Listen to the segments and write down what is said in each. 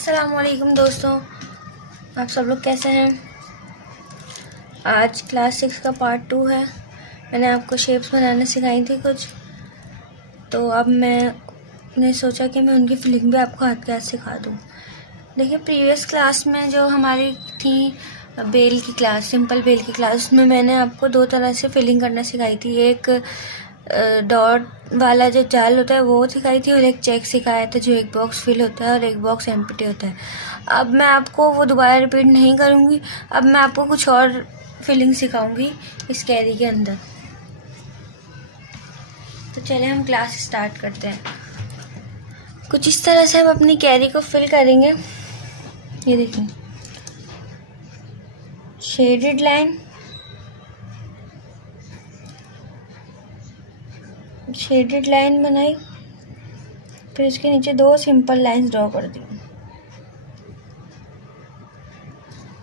अस्सलामुअलैकुम दोस्तों, आप सब लोग कैसे हैं। आज क्लास 6 का पार्ट 2 है। मैंने आपको शेप्स बनाना सिखाई थी कुछ, तो अब मैंने सोचा कि मैं उनकी फिलिंग भी आपको हाथ के हाथ सिखा दूँ। देखिए, प्रीवियस क्लास में जो हमारी थी बेल की क्लास, सिंपल बेल की क्लास, उसमें मैंने आपको दो तरह से फिलिंग करना सिखाई थी। एक डॉट वाला जो जाल होता है वो सिखाई थी, और एक चेक सिखाया था जो एक बॉक्स फिल होता है और एक बॉक्स एम्प्टी होता है। अब मैं आपको वो दोबारा रिपीट नहीं करूँगी। अब मैं आपको कुछ और फिलिंग सिखाऊंगी इस कैरी के अंदर। तो चलिए हम क्लास स्टार्ट करते हैं। कुछ इस तरह से हम अपनी कैरी को फिल करेंगे। ये देखिए, शेडेड लाइन, शेडेड लाइन बनाई, फिर इसके नीचे दो सिंपल लाइंस ड्रॉ कर दी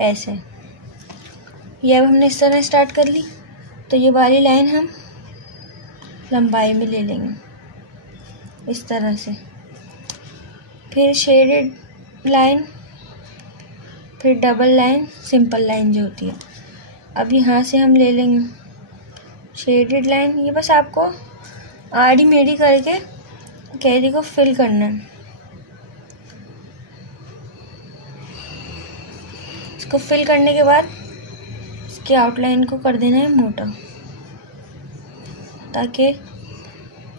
ऐसे। ये अब हमने इस तरह स्टार्ट कर ली, तो ये वाली लाइन हम लंबाई में ले लेंगे इस तरह से। फिर शेडेड लाइन, फिर डबल लाइन, सिंपल लाइन जो होती है। अब यहाँ से हम ले लेंगे शेडेड लाइन। ये बस आपको आड़ी मेढ़ी करके कैरी को फिल करना है। इसको फिल करने के बाद इसकी आउटलाइन को कर देना है मोटा, ताकि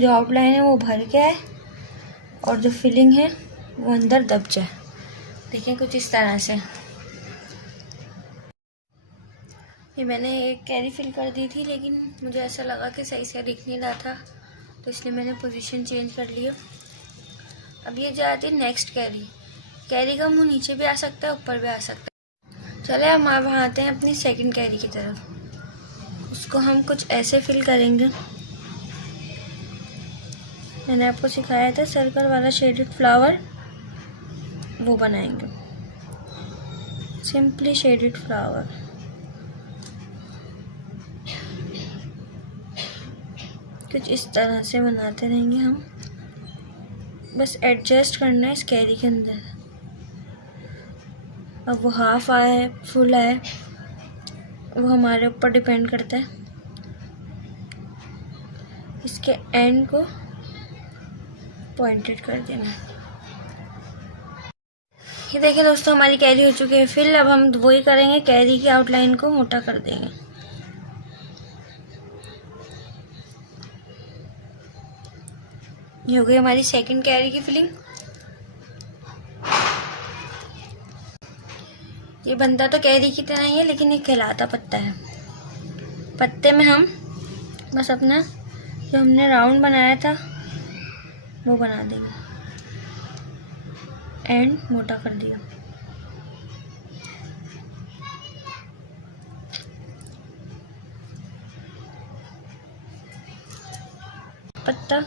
जो आउटलाइन है वो भर के आए और जो फिलिंग है वो अंदर दब जाए। देखिए, कुछ इस तरह से। ये मैंने एक कैरी फिल कर दी थी, लेकिन मुझे ऐसा लगा कि सही से दिख नहीं रहा था, तो इसलिए मैंने पोजीशन चेंज कर लिया। अब ये जाती है नेक्स्ट कैरी। कैरी का मुंह नीचे भी आ सकता है, ऊपर भी आ सकता है। चले हम अब आते हैं अपनी सेकंड कैरी की तरफ। उसको हम कुछ ऐसे फिल करेंगे। मैंने आपको सिखाया था सर्कल वाला शेडेड फ्लावर, वो बनाएंगे। Simply shaded flower. कुछ इस तरह से बनाते रहेंगे हम। बस एडजस्ट करना है इस कैरी के अंदर। अब वो हाफ आए फुल आए वो हमारे ऊपर डिपेंड करता है। इसके एंड को पॉइंटेड कर देना। ये देखिए दोस्तों, हमारी कैरी हो चुकी है फिल। अब हम वही करेंगे, कैरी की आउटलाइन को मोटा कर देंगे। ये हो गई हमारी सेकंड कैरी की फिलिंग। ये बनता तो कैरी की तरह ही है, लेकिन ये कहलाता पत्ता है। पत्ते में हम बस अपना जो हमने राउंड बनाया था वो बना देंगे, एंड मोटा कर दिया। पत्ता,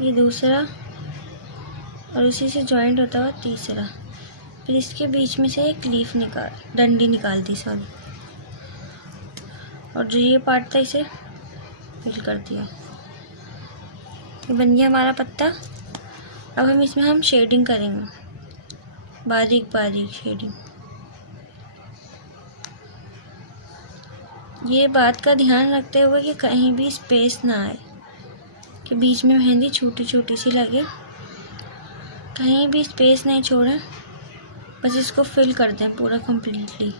ये दूसरा, और उसी से जॉइंट होता हुआ तीसरा। फिर इसके बीच में से एक लीफ डंडी निकाल दी, सॉरी, और जो ये पार्ट था इसे फिल कर दिया। ये बन गया हमारा पत्ता। अब हम शेडिंग करेंगे, बारीक बारीक शेडिंग। ये बात का ध्यान रखते हुए कि कहीं भी स्पेस ना आए, कि बीच में मेहंदी छोटी छोटी सी लगे। कहीं भी स्पेस नहीं छोड़ें, बस इसको फिल कर दें पूरा कंप्लीटली।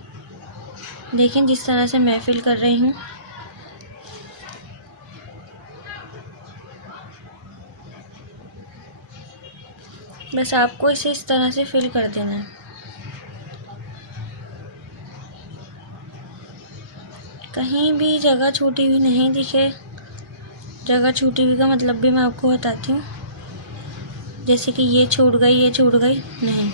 देखें जिस तरह से मैं फिल कर रही हूँ। बस आपको इसे इस तरह से फिल कर देना है। कहीं भी जगह छूटी हुई नहीं दिखे। जगह छूटी हुई का मतलब भी मैं आपको बताती हूँ, जैसे कि ये छूट गई, ये छूट गई नहीं।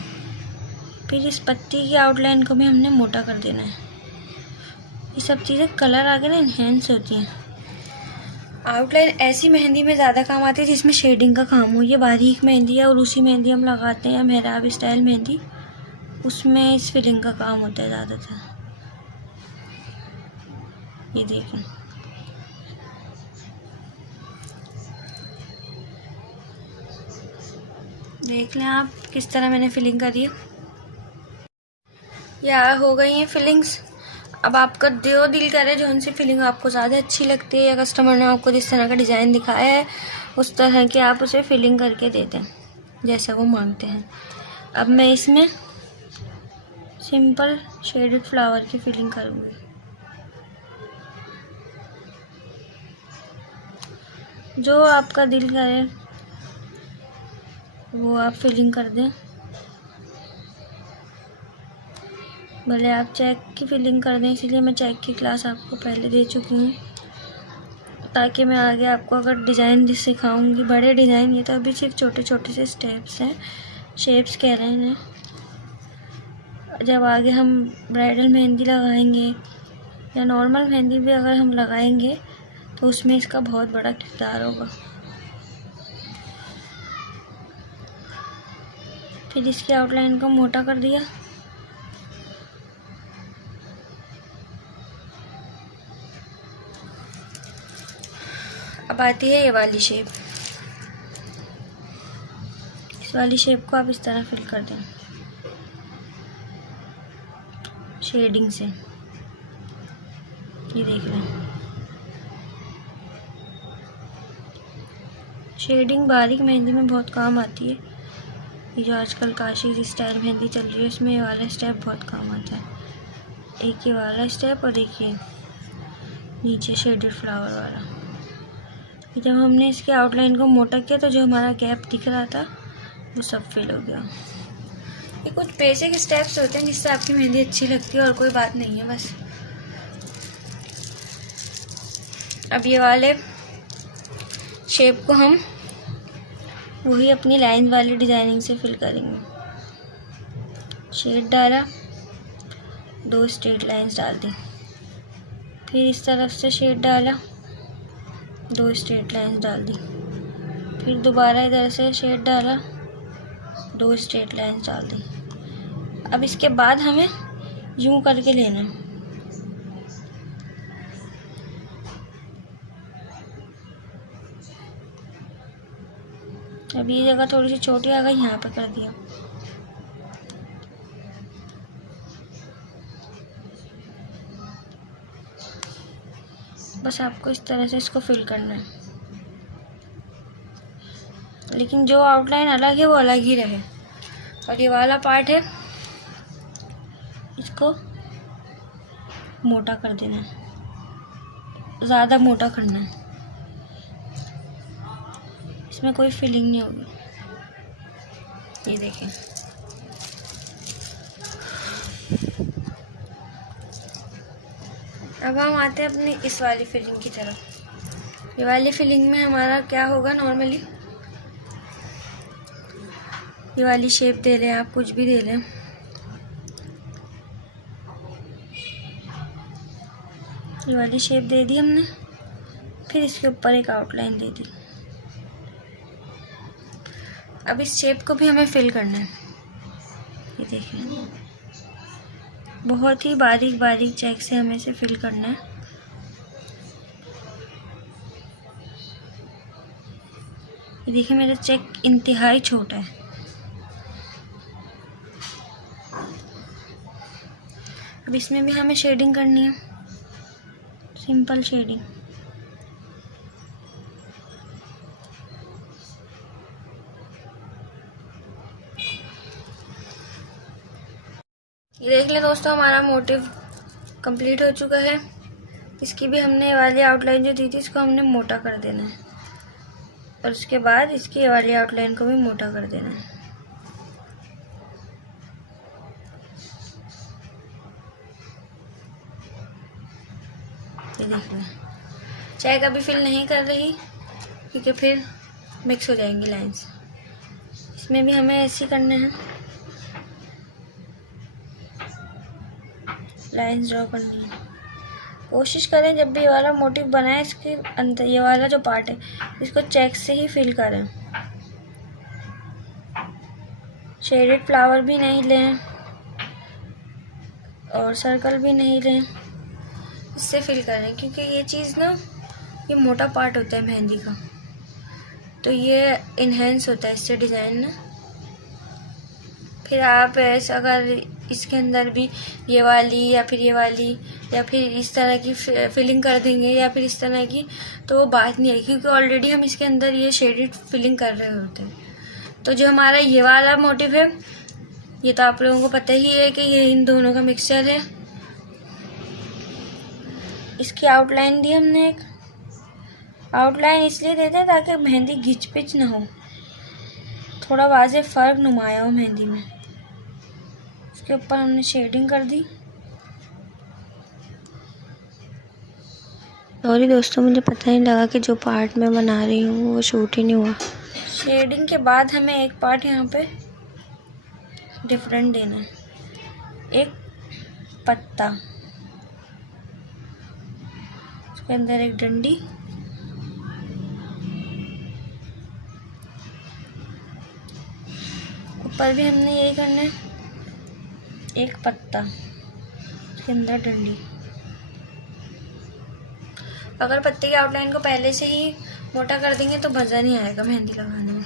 फिर इस पत्ती की आउटलाइन को भी हमने मोटा कर देना है। ये सब चीज़ें कलर आगे ना इन्हेंस होती हैं। आउटलाइन ऐसी मेहंदी में ज़्यादा काम आती है जिसमें शेडिंग का काम हो। ये बारीक मेहंदी है और उसी मेहंदी हम लगाते हैं मेहराब स्टाइल मेहंदी, उसमें इस फिलिंग का काम होता है ज़्यादातर। ये देखें, देख लें आप किस तरह मैंने फिलिंग करी है। या हो गई हैं फिलिंग्स। अब आपका जो दिल करे, जो उनसी फिलिंग आपको ज़्यादा अच्छी लगती है या कस्टमर ने आपको जिस तरह का डिज़ाइन दिखाया है उस तरह की आप उसे फिलिंग करके दे दें जैसा वो मांगते हैं। अब मैं इसमें सिंपल शेडेड फ्लावर की फिलिंग करूँगी। जो आपका दिल करे वो आप फिलिंग कर दें। भले आप चेक की फिलिंग कर दें, इसीलिए मैं चेक की क्लास आपको पहले दे चुकी हूँ, ताकि मैं आगे आपको अगर डिज़ाइन सिखाऊंगी बड़े डिज़ाइन, ये तो अभी सिर्फ छोटे छोटे से स्टेप्स हैं, शेप्स कह रहे हैं। जब आगे हम ब्राइडल मेहंदी लगाएंगे या नॉर्मल मेहंदी भी अगर हम लगाएंगे तो उसमें इसका बहुत बड़ा किरदार होगा। फिर इसकी आउटलाइन को मोटा कर दिया। अब आती है ये वाली शेप। इस वाली शेप को आप इस तरह फिल कर दें शेडिंग से। ये देख लें, शेडिंग बारीक मेहंदी में बहुत काम आती है। ये जो आजकल काशी स्टाइल मेहंदी चल रही है उसमें ये वाला स्टेप बहुत काम आता है। एक ये वाला स्टेप और एक ये नीचे शेडेड फ्लावर वाला। जब हमने इसके आउटलाइन को मोटा किया तो जो हमारा गैप दिख रहा था वो सब फिल हो गया। ये कुछ बेसिक स्टेप्स होते हैं जिससे आपकी मेहंदी अच्छी लगती है और कोई बात नहीं है बस। अब ये वाले शेप को हम वही अपनी लाइन वाली डिजाइनिंग से फिल करेंगे। शेड डाला, 2 स्ट्रेट लाइंस डाल दी, फिर इस तरफ से शेड डाला, 2 स्ट्रेट लाइंस डाल दी, फिर दोबारा इधर से शेड डाला, 2 स्ट्रेट लाइंस डाल दी। अब इसके बाद हमें यूं करके लेना है। अब ये जगह थोड़ी सी छोटी आ गई, यहाँ पे कर दिया। बस आपको इस तरह से इसको फिल करना है, लेकिन जो आउटलाइन अलग है वो अलग ही रहे। और ये वाला पार्ट है इसको मोटा कर देना है, ज़्यादा मोटा करना है, इसमें कोई फिलिंग नहीं होगी। ये देखें, अब हम आते हैं अपनी इस वाली फिलिंग की तरफ। ये वाली फिलिंग में हमारा क्या होगा, नॉर्मली ये वाली शेप दे लें, आप कुछ भी दे लें। ये वाली शेप दे दी हमने, फिर इसके ऊपर एक आउटलाइन दे दी। अब इस शेप को भी हमें फिल करना है। ये देखिए, बहुत ही बारीक बारीक चेक से हमें इसे फिल करना है। ये देखिए, मेरा चेक इंतहाई छोटा है। अब इसमें भी हमें शेडिंग करनी है, सिंपल शेडिंग। ये देख लें दोस्तों, हमारा मोटिव कंप्लीट हो चुका है। इसकी भी हमने ये वाली आउटलाइन जो दी थी इसको हमने मोटा कर देना है, और उसके बाद इसकी ये वाली आउटलाइन को भी मोटा कर देना है। ये देख लें, चाहे कभी फिल नहीं कर रही क्योंकि फिर मिक्स हो जाएंगी लाइंस। इसमें भी हमें ऐसे करना है, लाइंस ड्रॉ करनी है। कोशिश करें जब भी ये वाला मोटिव बनाए इसके अंदर ये वाला जो पार्ट है इसको चेक से ही फिल करें। शेडेड फ्लावर भी नहीं लें और सर्कल भी नहीं लें, इससे फिल करें, क्योंकि ये चीज़ ना, ये मोटा पार्ट होता है मेहंदी का, तो ये इन्हेंस होता है इससे डिज़ाइन ना। फिर आप ऐसा अगर इसके अंदर भी ये वाली या फिर ये वाली या फिर इस तरह की फिलिंग कर देंगे या फिर इस तरह की, तो वो बात नहीं आएगी, क्योंकि ऑलरेडी हम इसके अंदर ये शेडेड फिलिंग कर रहे होते हैं। तो जो हमारा ये वाला मोटिव है, ये तो आप लोगों को पता ही है कि ये इन दोनों का मिक्सचर है। इसकी आउटलाइन दी हमने, एक आउटलाइन इसलिए देते हैं ताकि मेहंदी घिच पिच ना हो, थोड़ा वाज़े फ़र्क नुमाया हो मेहंदी में। इसके ऊपर हमने शेडिंग कर दी। सॉरी दोस्तों, मुझे पता नहीं लगा कि जो पार्ट मैं बना रही हूँ वो शूट ही नहीं हुआ। शेडिंग के बाद हमें एक पार्ट यहाँ पे डिफरेंट देना है, एक पत्ता, उसके अंदर एक डंडी, ऊपर भी हमने यही करना है, एक पत्ता, उसके अंदर डंडी। अगर पत्ते की आउटलाइन को पहले से ही मोटा कर देंगे तो मज़ा नहीं आएगा मेहंदी लगाने में।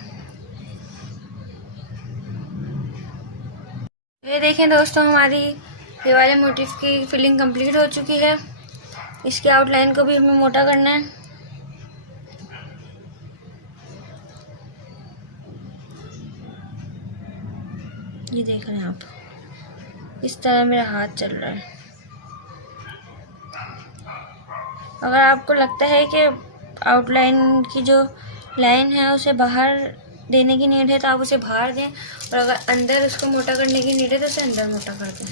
ये देखें दोस्तों, हमारी ये वाले मोटिव की फिलिंग कंप्लीट हो चुकी है। इसकी आउटलाइन को भी हमें मोटा करना है। ये देख रहे हैं आप, इस तरह मेरा हाथ चल रहा है। अगर आपको लगता है कि आउटलाइन की जो लाइन है उसे बाहर देने की नीड है तो आप उसे बाहर दें, और अगर अंदर उसको मोटा करने की नीड है तो उसे अंदर मोटा कर दें।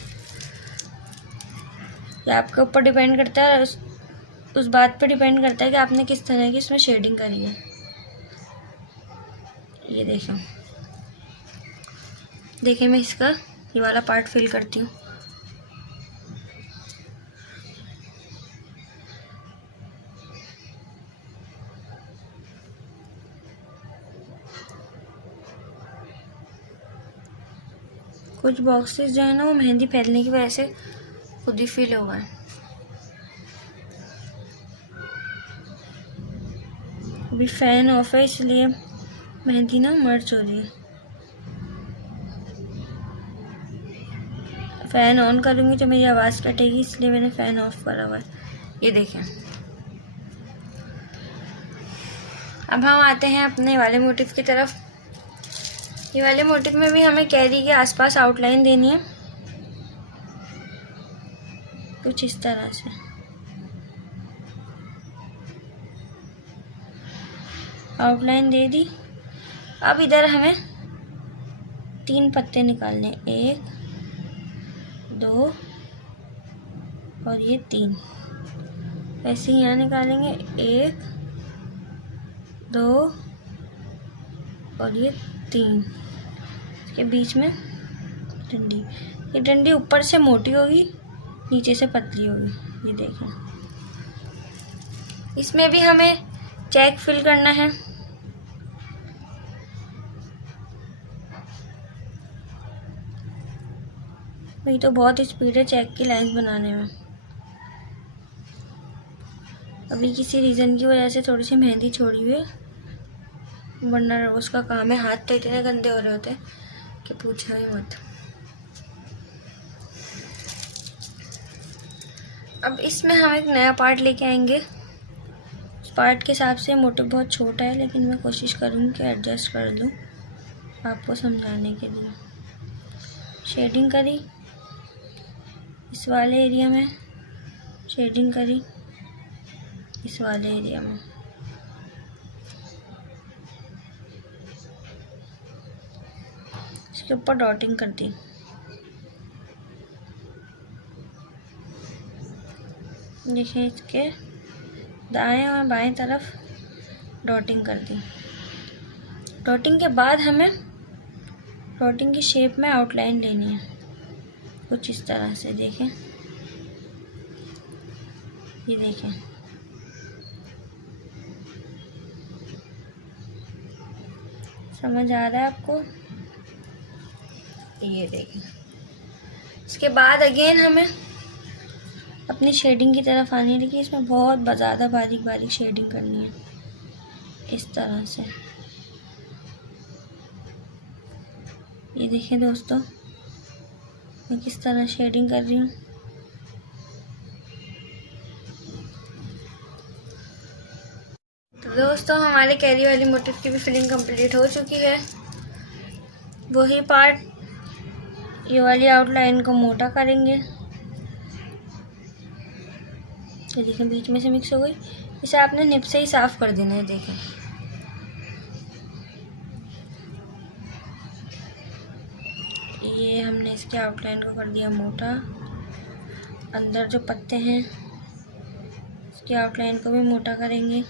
ये आपके ऊपर डिपेंड करता है, उस बात पर डिपेंड करता है कि आपने किस तरह की इसमें शेडिंग करी है। ये देखिए मैं इसका ये वाला पार्ट फिल करती हूँ। कुछ बॉक्सेस जो है ना वो मेहंदी फैलने की वजह से खुद ही फिल हो गए। अभी फैन ऑफ है इसलिए मेहंदी ना मर्ज हो रही है। फ़ैन ऑन करूँगी तो मेरी आवाज़ कटेगी, इसलिए मैंने फ़ैन ऑफ करा हुआ है। ये देखें। अब हम आते हैं अपने वाले मोटिव की तरफ। ये वाले मोटिव में भी हमें कैरी के आसपास आउटलाइन देनी है, कुछ इस तरह से। आउटलाइन दे दी। अब इधर हमें 3 पत्ते निकालने, 1 2 और ये 3। ऐसे ही यहाँ निकालेंगे, 1 2 और ये 3। इसके बीच में डंडी। ये डंडी ऊपर से मोटी होगी, नीचे से पतली होगी। ये देखें। इसमें भी हमें चेक फिल करना है। वही तो बहुत स्पीड है चेक की लाइन बनाने में। अभी किसी रीज़न की वजह से थोड़ी सी मेहंदी छोड़ी हुई है, वरना रोज़ का काम है। हाथ तो इतने गंदे हो रहे होते हैं कि पूछना ही मत। अब इसमें हम एक नया पार्ट लेके आएंगे। उस पार्ट के हिसाब से मोटिव बहुत छोटा है, लेकिन मैं कोशिश करूँगी कि एडजस्ट कर लूँ आपको समझाने के लिए। शेडिंग करी इस वाले एरिया में, शेडिंग करी इस वाले एरिया में। इसके ऊपर डॉटिंग कर दी। देखिए इसके दाएं और बाएं तरफ डॉटिंग कर दी। डॉटिंग के बाद हमें डॉटिंग की शेप में आउटलाइन लेनी है, कुछ इस तरह से। देखें, ये देखें। समझ आ रहा है आपको? ये देखें। इसके बाद अगेन हमें अपनी शेडिंग की तरफ आनी है। देखिए इसमें बहुत ज़्यादा बारीक बारीक शेडिंग करनी है, इस तरह से। ये देखें दोस्तों, मैं किस तरह शेडिंग कर रही हूँ। तो दोस्तों हमारे कैरी वाली मोटिव की भी फिलिंग कंप्लीट हो चुकी है। वही पार्ट, ये वाली आउटलाइन को मोटा करेंगे। ये देखें बीच में से मिक्स हो गई। इसे आपने निप से ही साफ कर देना है। देखें ये हमने इसके आउटलाइन को कर दिया मोटा। अंदर जो पत्ते हैं इसकी आउटलाइन को भी मोटा करेंगे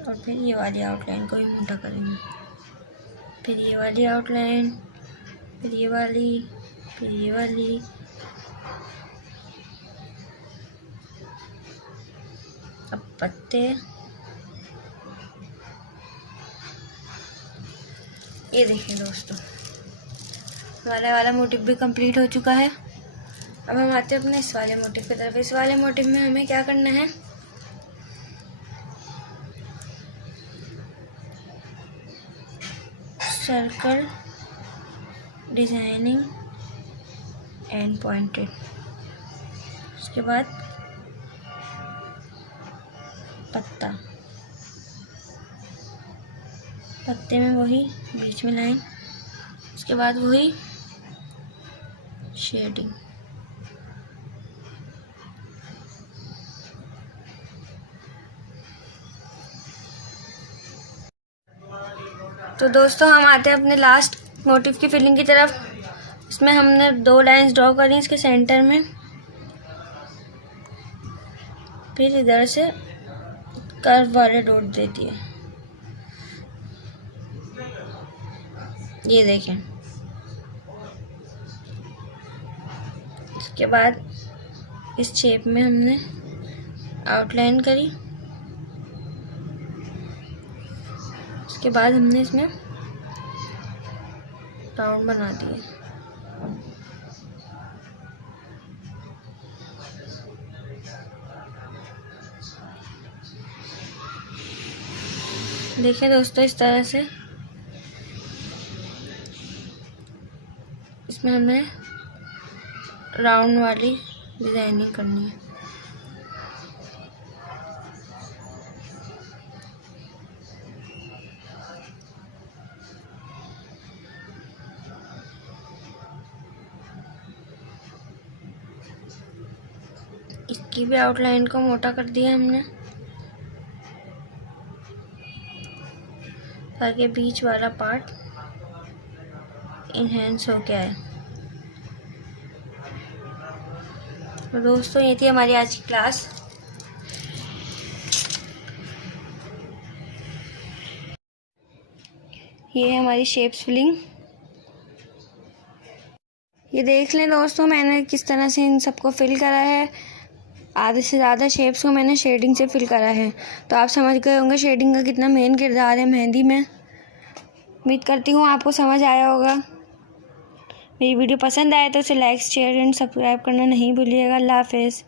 और फिर ये वाली आउटलाइन को भी मोटा करेंगे। फिर ये वाली आउटलाइन, फिर ये वाली, फिर ये वाली। अब पत्ते, ये देखिए दोस्तों हमारा वाला मोटिव भी कंप्लीट हो चुका है। अब हम आते हैं अपने इस वाले मोटिव की तरफ। इस वाले मोटिव में हमें क्या करना है, सर्कल, डिजाइनिंग एंड पॉइंटेड। उसके बाद पत्ता, पत्ते में वही बीच में लाइन, उसके बाद वही शेडिंग। तो दोस्तों हम आते हैं अपने लास्ट मोटिव की फिलिंग की तरफ। इसमें हमने 2 लाइंस ड्रॉ करी इसके सेंटर में, फिर इधर से कर्व वाले डॉट दे दिए। ये देखें। इसके बाद इस शेप में हमने आउटलाइन करी। उसके बाद हमने इसमें राउंड बना दिए। देखिए दोस्तों इस तरह से इसमें हमें राउंड वाली डिजाइनिंग करनी है। इसकी भी आउटलाइन को मोटा कर दिया हमने ताकि बीच वाला पार्ट इनहेंस हो के आए। तो दोस्तों ये थी हमारी आज की क्लास। ये है हमारी शेप्स फिलिंग। ये देख लें दोस्तों मैंने किस तरह से इन सबको फिल करा है। आधे से ज़्यादा शेप्स को मैंने शेडिंग से फिल करा है। तो आप समझ गए होंगे शेडिंग का कितना मेन किरदार है मेहंदी में। उम्मीद करती हूँ आपको समझ आया होगा। मेरी वीडियो पसंद आए तो उसे लाइक, शेयर एंड सब्सक्राइब करना नहीं भूलिएगा। अल्लाह हाफ़िज़।